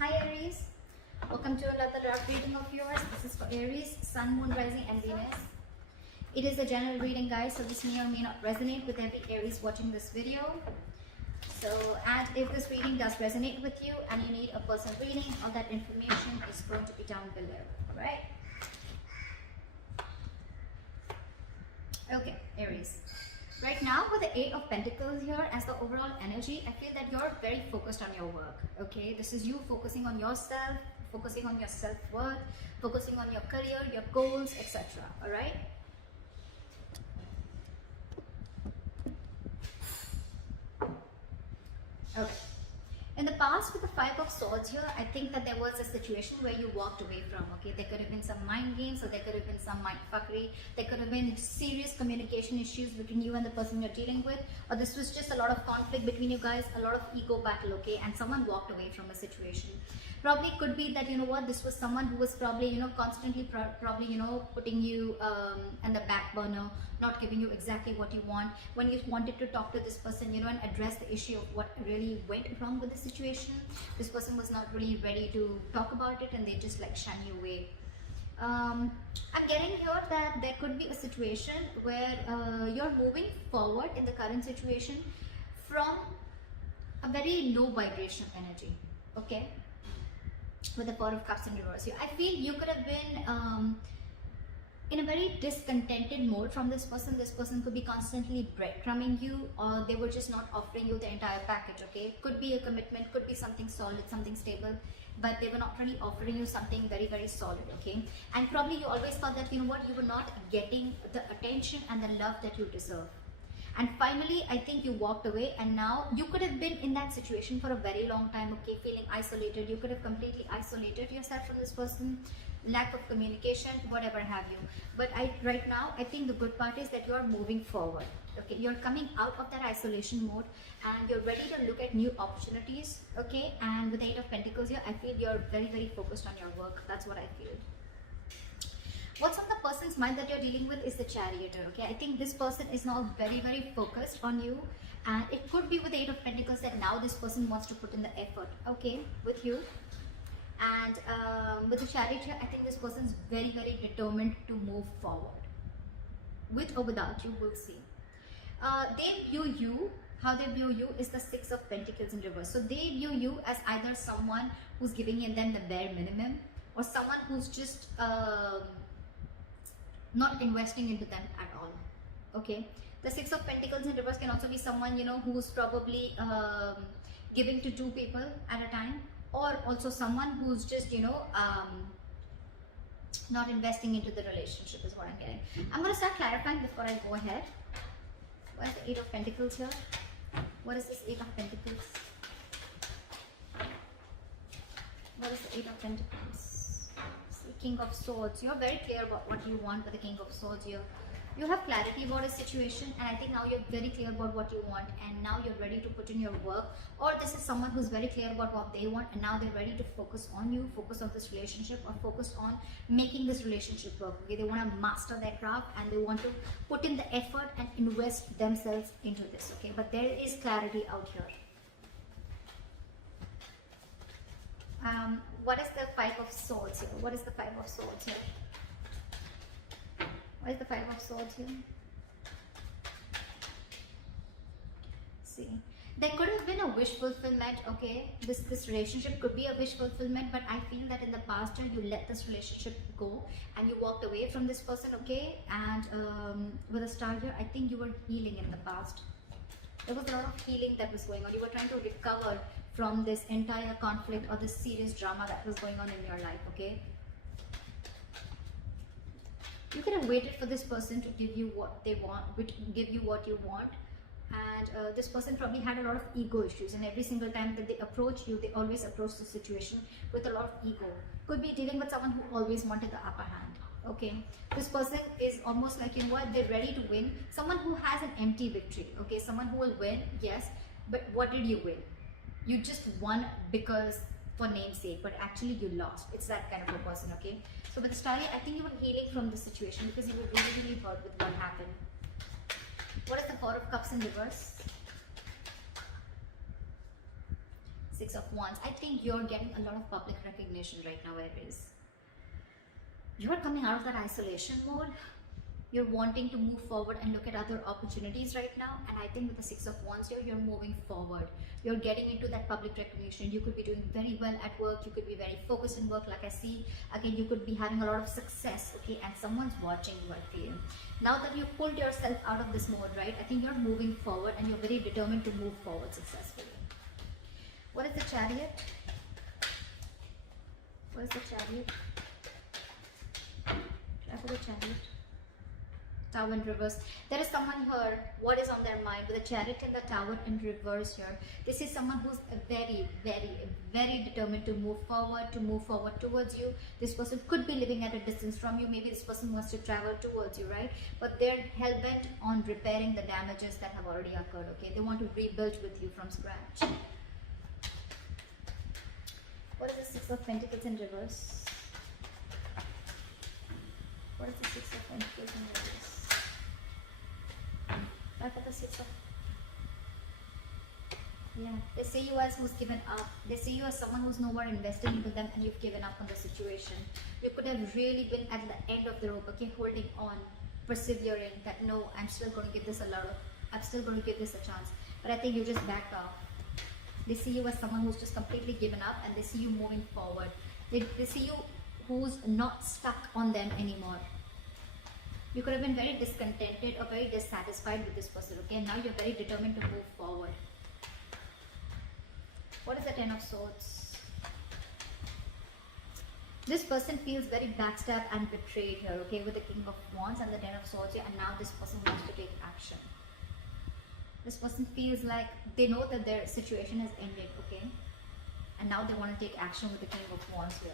Hi Aries, welcome to another love reading of yours. This is for Aries, Sun, Moon, Rising and Venus. It is a general reading, guys, so this may or may not resonate with every Aries watching this video. So, and if this reading does resonate with you and you need a personal reading, all that information is going to be down below, alright? Okay, Aries. Right now with the Eight of Pentacles here as the overall energy, I feel that you're very focused on your work, okay? This is you focusing on yourself, focusing on your self-worth, focusing on your career, your goals, etc. Alright? Okay. In the past with the Five of Swords here, I think that there was a situation where you walked away from, okay? There could have been some mind games or there could have been some mind fuckery. There could have been serious communication issues between you and the person you're dealing with. Or this was just a lot of conflict between you guys, a lot of ego battle, okay? And someone walked away from a situation. Probably could be that, you know what, this was someone who was probably, you know, constantly probably, you know, putting you in the back burner, not giving you exactly what you want. When you wanted to talk to this person, you know, and address the issue of what really went wrong with the situation, this person was not really ready to talk about it and they just like shun you away. I'm getting here that there could be a situation where you're moving forward in the current situation from a very low vibration energy, okay? With the Four of Cups in reverse here, I feel you could have been in a very discontented mode from this person. This person could be constantly breadcrumbing you, or they were just not offering you the entire package, okay? Could be a commitment, could be something solid, something stable, but they were not really offering you something very, very solid, okay? And probably you always thought that, you know what, you were not getting the attention and the love that you deserve. And finally, I think you walked away, and now you could have been in that situation for a very long time, okay, feeling isolated. You could have completely isolated yourself from this person, lack of communication, whatever have you. But right now, I think the good part is that you are moving forward, okay? You're coming out of that isolation mode and you're ready to look at new opportunities, okay? And with the Eight of Pentacles here, I feel you're very, very focused on your work. That's what I feel. What's on the person's mind that you're dealing with is the Chariot, okay? I think this person is now very, very focused on you, and it could be with the Eight of Pentacles that now this person wants to put in the effort, okay, with you. And with the Chariot here, I think this person is very, very determined to move forward. With or without you, we'll see. They view you, how they view you is the Six of Pentacles in reverse. So they view you as either someone who's giving them the bare minimum, or someone who's just not investing into them at all, okay? The Six of Pentacles in reverse can also be someone, you know, who's probably giving to two people at a time, or also someone who's just, you know, not investing into the relationship is what I'm getting. I'm going to start clarifying before I go ahead. What is the Eight of Pentacles here? What is this Eight of Pentacles? What is the Eight of Pentacles? King of Swords. You're very clear about what you want with the King of Swords here. You have clarity about a situation, and I think now you're very clear about what you want, and now you're ready to put in your work. Or this is someone who's very clear about what they want, and now they're ready to focus on you, focus on this relationship, or focus on making this relationship work, okay? They want to master their craft and they want to put in the effort and invest themselves into this, okay? But there is clarity out here. What is the Five of Swords here? What is the Five of Swords here? What is the Five of Swords here? See, there could have been a wish fulfillment, okay? This relationship could be a wish fulfillment, but I feel that in the past year you let this relationship go and you walked away from this person, okay? And with a star here, I think you were healing in the past. There was a lot of healing that was going on. You were trying to recover from this entire conflict or this serious drama that was going on in your life, okay? You could have waited for this person to give you what they want, give you what you want. And this person probably had a lot of ego issues, and every single time that they approach you, they always approach the situation with a lot of ego. Could be dealing with someone who always wanted the upper hand, okay? This person is almost like, you know what, they're ready to win. Someone who has an empty victory, okay? Someone who will win, yes, but what did you win? You just won because for namesake, but actually you lost. It's that kind of a person, okay? So with the Star, I think you were healing from the situation because you were really, really hurt with what happened. What is the Four of Cups in reverse? Six of Wands. I think you're getting a lot of public recognition right now, Aries. You're coming out of that isolation mode. You're wanting to move forward and look at other opportunities right now. And I think with the Six of Wands here, you're moving forward. You're getting into that public recognition. You could be doing very well at work. You could be very focused in work, like I see. Again, you could be having a lot of success, okay? And someone's watching you, I feel. Now that you've pulled yourself out of this mode, right? I think you're moving forward and you're very determined to move forward successfully. What is the Chariot? What is the Chariot? Try for the Chariot. Tower in reverse. There is someone here, what is on their mind with the Chariot and the Tower in reverse here. This is someone who's very, very, very determined to move forward towards you. This person could be living at a distance from you. Maybe this person wants to travel towards you, right? But they're hell-bent on repairing the damages that have already occurred, okay? They want to rebuild with you from scratch. What is the Six of Pentacles in reverse? What is the Six of Pentacles in reverse? For the Six of... Yeah, they say you as who's given up. They say you as someone who's no more invested into them and you've given up on the situation. You could have really been at the end of the rope, okay, holding on, persevering, that no, I'm still going to give this I'm still going to give this a chance. But I think you just backed off. They see you as someone who's just completely given up and they see you moving forward. They see you who's not stuck on them anymore. You could have been very discontented or very dissatisfied with this person, okay? And now you're very determined to move forward. What is the Ten of Swords? This person feels very backstabbed and betrayed here, okay? With the King of Wands and the Ten of Swords here, and now this person wants to take action. This person feels like they know that their situation has ended, okay? And now they want to take action with the King of Wands here.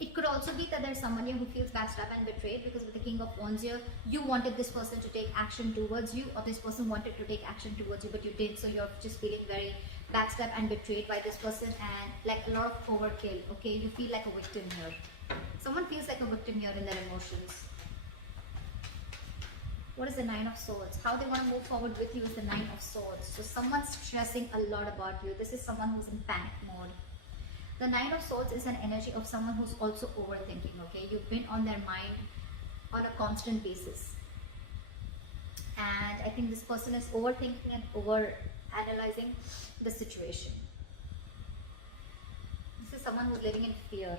It could also be that there's someone here who feels backstabbed and betrayed because with the King of Wands here, you wanted this person to take action towards you or this person wanted to take action towards you, but you did, so you're just feeling very backstabbed and betrayed by this person and like a lot of overkill, okay? You feel like a victim here. Someone feels like a victim here in their emotions. What is the Nine of Swords? How they want to move forward with you is the Nine of Swords. So someone's stressing a lot about you. This is someone who's in panic mode. The Nine of Swords is an energy of someone who's also overthinking, okay? You've been on their mind on a constant basis. And I think this person is overthinking and over-analyzing the situation. This is someone who's living in fear.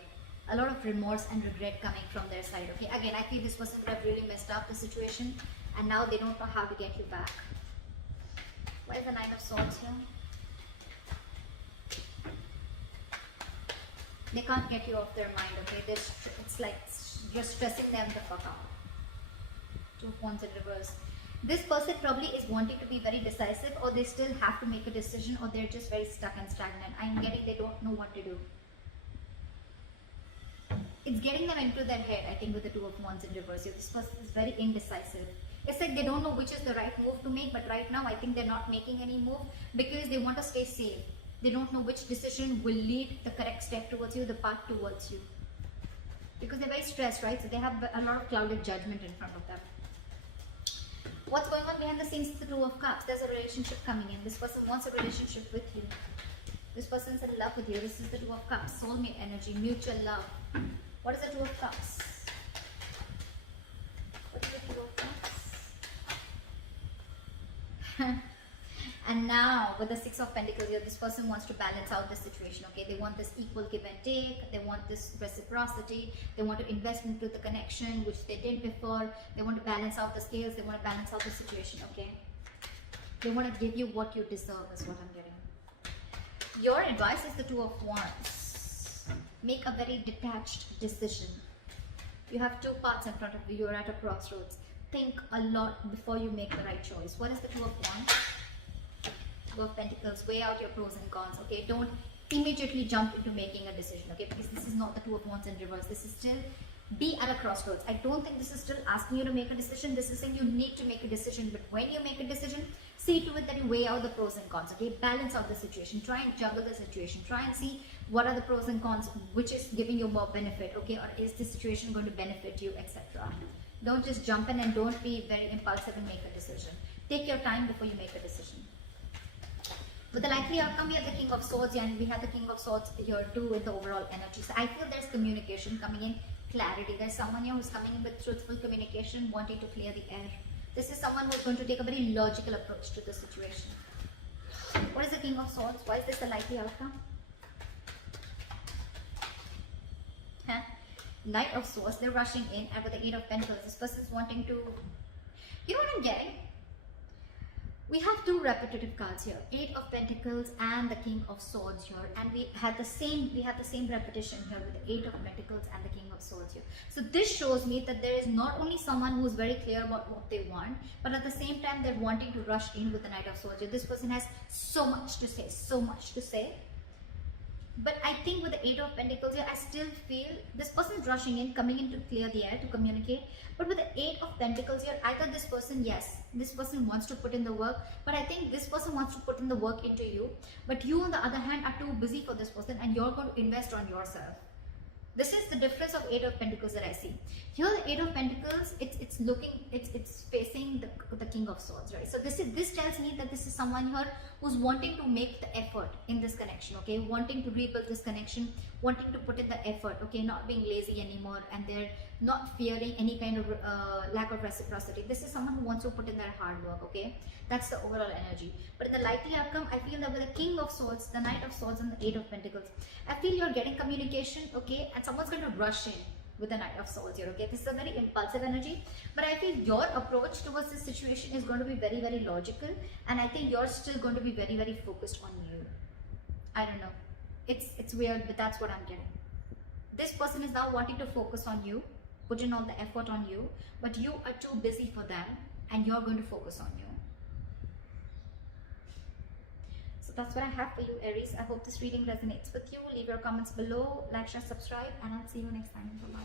A lot of remorse and regret coming from their side, okay? Again, I feel this person would have really messed up the situation and now they don't know how to get you back. What is the Nine of Swords here? They can't get you off their mind, okay? It's like you're stressing them the fuck out. Two of Wands in reverse. This person probably is wanting to be very decisive or they still have to make a decision or they're just very stuck and stagnant. I'm getting they don't know what to do. It's getting them into their head, I think, with the Two of Wands in reverse. This person is very indecisive. It's like they don't know which is the right move to make, but right now I think they're not making any move because they want to stay safe. They don't know which decision will lead the correct step towards you, the path towards you. Because they're very stressed, right? So they have a lot of clouded judgment in front of them. What's going on behind the scenes is the Two of Cups. There's a relationship coming in. This person wants a relationship with you. This person's in love with you. This is the Two of Cups. Soulmate energy, mutual love. What is the Two of Cups? What is the Two of Cups? And now with the Six of Pentacles here, this person wants to balance out the situation, okay? They want this equal give and take. They want this reciprocity. They want to invest into the connection, which they did before. They want to balance out the scales. They want to balance out the situation, okay? They want to give you what you deserve is what I'm getting. Your advice is the Two of Wands. Make a very detached decision. You have two paths in front of you. You're at a crossroads. Think a lot before you make the right choice. What is the Two of Wands? Two of Pentacles. Weigh out your pros and cons, okay? Don't immediately jump into making a decision, okay? Because this is not the Two of Wands in reverse. This is still be at a crossroads. I don't think this is still asking you to make a decision. This is saying you need to make a decision. But when you make a decision, see to it that you weigh out the pros and cons, okay? Balance out the situation. Try and juggle the situation. Try and see what are the pros and cons, which is giving you more benefit, okay? Or is this situation going to benefit you, etc. Don't just jump in and don't be very impulsive and make a decision. Take your time before you make a decision. With the likely outcome, we have the King of Swords and we have the King of Swords here too with the overall energy. So I feel there's communication coming in, clarity. There's someone here who's coming in with truthful communication, wanting to clear the air. This is someone who's going to take a very logical approach to the situation. What is the King of Swords? Why is this a likely outcome? Huh? Knight of Swords, they're rushing in, and with the Eight of Pentacles, this person is wanting to, you know what I'm getting? We have two repetitive cards here, Eight of Pentacles and the King of Swords here, and we have the same repetition here with the Eight of Pentacles and the King of Swords here. So this shows me that there is not only someone who's very clear about what they want, but at the same time they're wanting to rush in with the Knight of Swords here. This person has so much to say, so much to say. But I think with the Eight of Pentacles here, I still feel this person is rushing in, coming in to clear the air, to communicate. But with the Eight of Pentacles here, either this person, yes, this person wants to put in the work, but I think this person wants to put in the work into you. But you, on the other hand, are too busy for this person and you're going to invest on yourself. This is the difference of Eight of Pentacles that I see. Here, the Eight of Pentacles, it's facing the King of Swords, right? So this tells me that this is someone here who's wanting to make the effort in this connection, okay? Wanting to rebuild this connection, wanting to put in the effort, okay? Not being lazy anymore, and they're not fearing any kind of lack of reciprocity. This is someone who wants to put in their hard work, okay? That's the overall energy. But in the likely outcome, I feel that with the King of Swords, the Knight of Swords, and the Eight of Pentacles, I feel you're getting communication, okay? And someone's going to rush in with the Knight of Swords here, okay? This is a very impulsive energy, but I feel your approach towards this situation is going to be very, very logical, and I think you're still going to be very, very focused on you. I don't know. It's weird, but that's what I'm getting. This person is now wanting to focus on you, put in all the effort on you, but you are too busy for them, and you're going to focus on you. So that's what I have for you, Aries. I hope this reading resonates with you. Leave your comments below, like, share, subscribe, and I'll see you next time. Bye-bye.